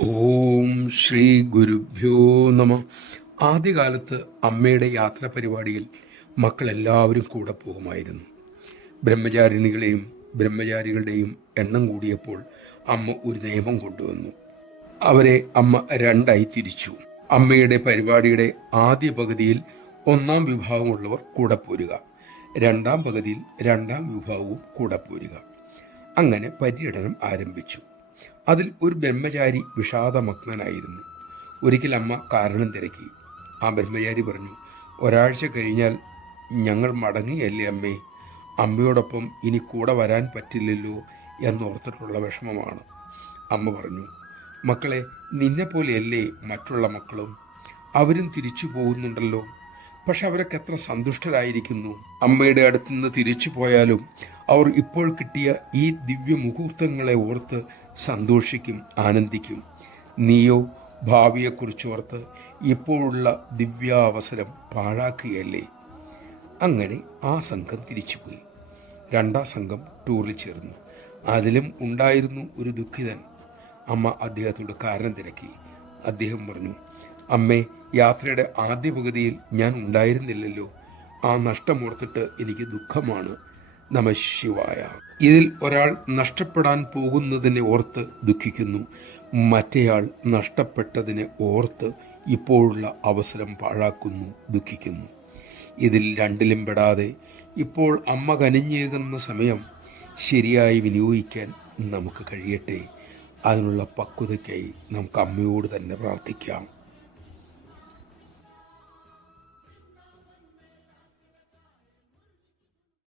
ഓം ശ്രീ ഗുരുഭ്യോ നമ. ആദ്യകാലത്ത് അമ്മയുടെ യാത്രാ പരിപാടിയിൽ മക്കളെല്ലാവരും കൂടെ പോകുമായിരുന്നു. ബ്രഹ്മചാരിണികളെയും ബ്രഹ്മചാരികളുടെയും എണ്ണം കൂടിയപ്പോൾ അമ്മ ഒരു നിയമം കൊണ്ടുവന്നു. അവരെ അമ്മ രണ്ടായി തിരിച്ചു. അമ്മയുടെ പരിപാടിയുടെ ആദ്യ പകുതിയിൽ ഒന്നാം വിഭാഗമുള്ളവർ കൂടെ പോരുക, രണ്ടാം പകുതിയിൽ രണ്ടാം വിഭാഗവും കൂടെ പോരുക. അങ്ങനെ പര്യടനം ആരംഭിച്ചു. അതിൽ ഒരു ബ്രഹ്മചാരി വിഷാദമഗ്നനായിരുന്നു. ഒരിക്കൽ അമ്മ കാരണം തിരക്കി. ആ ബ്രഹ്മചാരി പറഞ്ഞു, ഒരാഴ്ച കഴിഞ്ഞാൽ ഞങ്ങൾ മടങ്ങുകയല്ലേ അമ്മേ, അമ്മയോടൊപ്പം ഇനി കൂടെ വരാൻ പറ്റില്ലല്ലോ എന്നോർത്തിട്ടുള്ള വിഷമമാണ്. അമ്മ പറഞ്ഞു, മക്കളെ, നിന്നെപ്പോലെയല്ലേ മറ്റുള്ള മക്കളും, അവരും തിരിച്ചു പോകുന്നുണ്ടല്ലോ. പക്ഷെ അവരൊക്കെ എത്ര സന്തുഷ്ടരായിരിക്കുന്നു. അമ്മയുടെ അടുത്തുനിന്ന് തിരിച്ചു പോയാലും അവർ ഇപ്പോൾ കിട്ടിയ ഈ ദിവ്യ മുഹൂർത്തങ്ങളെ ഓർത്ത് സന്തോഷിക്കും, ആനന്ദിക്കും. നീയോ ഭാവിയെക്കുറിച്ചോർത്ത് ഇപ്പോഴുള്ള ദിവ്യാവസരം പാഴാക്കുകയല്ലേ. അങ്ങനെ ആ സംഘം തിരിച്ചുപോയി. രണ്ടാം സംഘം ടൂറിൽ ചേർന്നു. അതിലും ഉണ്ടായിരുന്നു ഒരു ദുഃഖിതൻ. അമ്മ അദ്ദേഹത്തോട് കാരണം തിരക്കി. അദ്ദേഹം പറഞ്ഞു, അമ്മേ, യാത്രയുടെ ആദ്യ പകുതിയിൽ ഞാൻ ഉണ്ടായിരുന്നില്ലല്ലോ. ആ നഷ്ടമോർത്തിട്ട് എനിക്ക് ദുഃഖമാണ്. നമഃശിവായ. ഇതിൽ ഒരാൾ നഷ്ടപ്പെടാൻ പോകുന്നതിനെ ഓർത്ത് ദുഃഖിക്കുന്നു, മറ്റേയാൾ നഷ്ടപ്പെട്ടതിനെ ഓർത്ത് ഇപ്പോഴുള്ള അവസരം പാഴാക്കുന്നു, ദുഃഖിക്കുന്നു. ഇതിൽ രണ്ടിലും പെടാതെ ഇപ്പോൾ അമ്മ കനിഞ്ഞേകുന്ന സമയം ശരിയായി വിനിയോഗിക്കാൻ നമുക്ക് കഴിയട്ടെ. അതിനുള്ള പക്വതയ്ക്കായി നമുക്ക് അമ്മയോട് തന്നെ പ്രാർത്ഥിക്കാം.